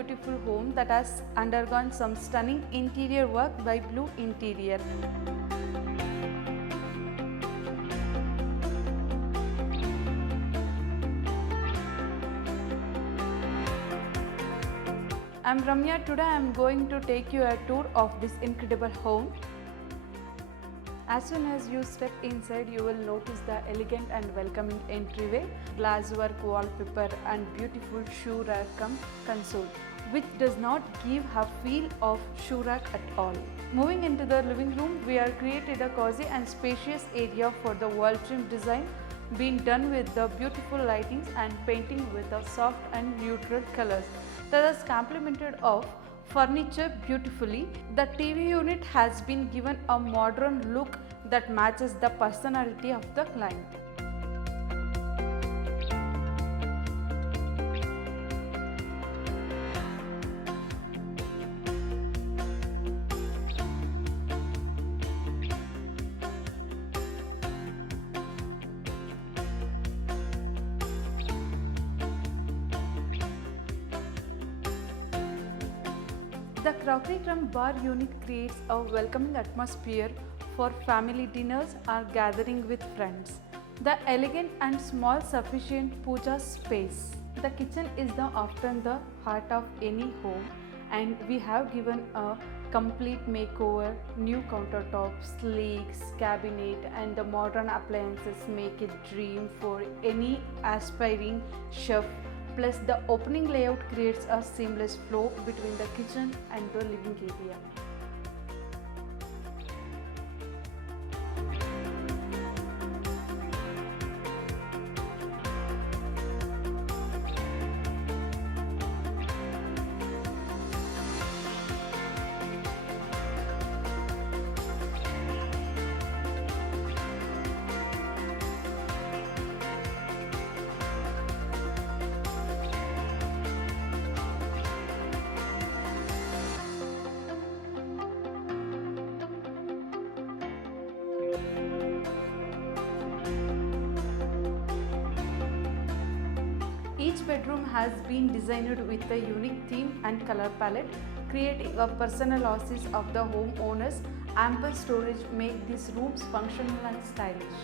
beautiful home that has undergone some stunning interior work by Blue Interior. I'm Ramya. Today I'm going to take you a tour of this incredible home. As soon as you step inside, you will notice the elegant and welcoming entryway, glasswork wallpaper and beautiful shoe rack console, which does not give a feel of shoe rack at all. Moving into the living room, we have created a cozy and spacious area for the wall trim design, being done with the beautiful lightings and painting with the soft and neutral colors that is complemented of furniture beautifully. The TV unit has been given a modern look that matches the personality of the client. The crockery crumb bar unit creates a welcoming atmosphere for family dinners or gathering with friends. The elegant and small sufficient puja space. The kitchen is often the heart of any home, and we have given a complete makeover. New countertops, sleek cabinet and the modern appliances make it dream for any aspiring chef. Plus, the opening layout creates a seamless flow between the kitchen and the living area. Each bedroom has been designed with a unique theme and color palette, creating a personal oasis of the homeowners. Ample storage make these rooms functional and stylish.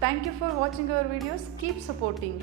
Thank you for watching our videos. Keep supporting.